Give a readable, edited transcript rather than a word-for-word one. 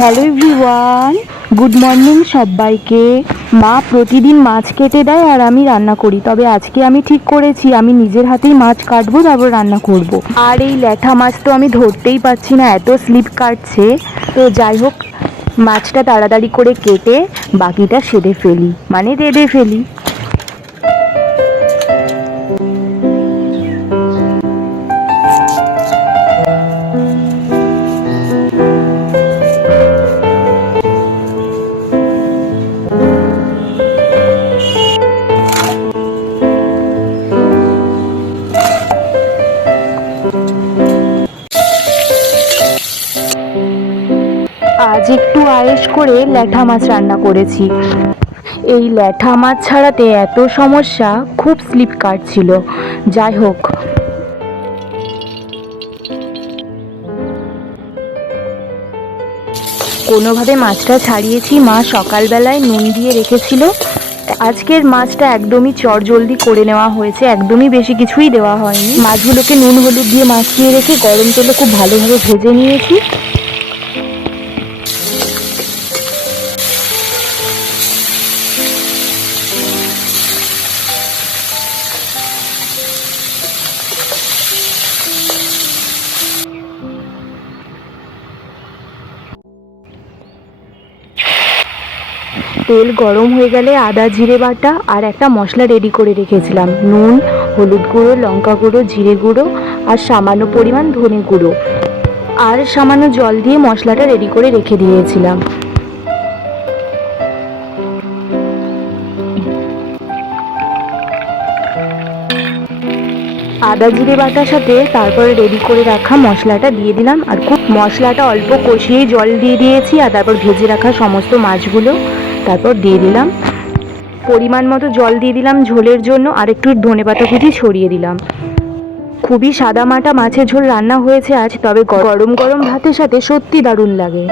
Hello everyone, good morning সবাইকে। মা প্রতিদিন মাছ কেটে দেয় আর আমি রান্না করি, তবে আজকে আমি ঠিক করেছি আমি নিজের হাতেই মাছ কাটবো, তারপর রান্না করব। আর এই ল্যাঠা মাছ তো আমি ধরতেই পারছি না, এত স্লিপ কাটছে। তো যাই হোক, মাছটা তাড়াতাড়ি করে কেটে বাকিটা সেরে ফেলি, মানে রেঁধে ফেলি। আজ একটু আয়েশ করে ল্যাঠা মাছ রান্না করেছি। এই ল্যাঠা মাছ ছাড়াতে এত সমস্যা, খুব স্লিপ কাটছিল। যাই হোক, কোনোভাবে মাছটা ছাড়িয়েছি। মা সকালবেলায় নুন দিয়ে রেখেছিল। আজকের মাছটা একদমই চটজলদি করে নেওয়া হয়েছে, একদমই বেশি কিছুই দেওয়া হয়নি। মাছগুলোকে নুন হলুদ দিয়ে মাখিয়ে রেখে গরম তেলে খুব ভালোভাবে ভেজে নিয়েছি। তেল গরম হয়ে গেলে আদা জিরে বাটা আর একটা মশলা রেডি করে রেখেছিলাম, নুন, হলুদ গুঁড়ো, লঙ্কা গুঁড়ো, জিরে গুঁড়ো আর সামান্য পরিমাণ ধনে গুঁড়ো, আর সামান্য জল দিয়ে মশলাটা রেডি করে রেখে দিয়েছিলাম। আদা জিরে বাটার সাথে তারপরে রেডি করে রাখা মশলাটা দিয়ে দিলাম, আর খুব মশলাটা অল্প কষিয়েই জল দিয়ে দিয়েছি। আর তারপর ভেজে রাখা সমস্ত মাছগুলো তারপর দিয়ে দিলাম। পরিমাণ মতো জল দিয়ে দিলাম ঝোলের জন্য, আর একটু ধনেপাতা কুচি ছড়িয়ে দিলাম। খুবই সাদামাটা মাছের ঝোল রান্না হয়েছে আজ, তবে গরম গরম ভাতের সাথে সত্যি দারুণ লাগে।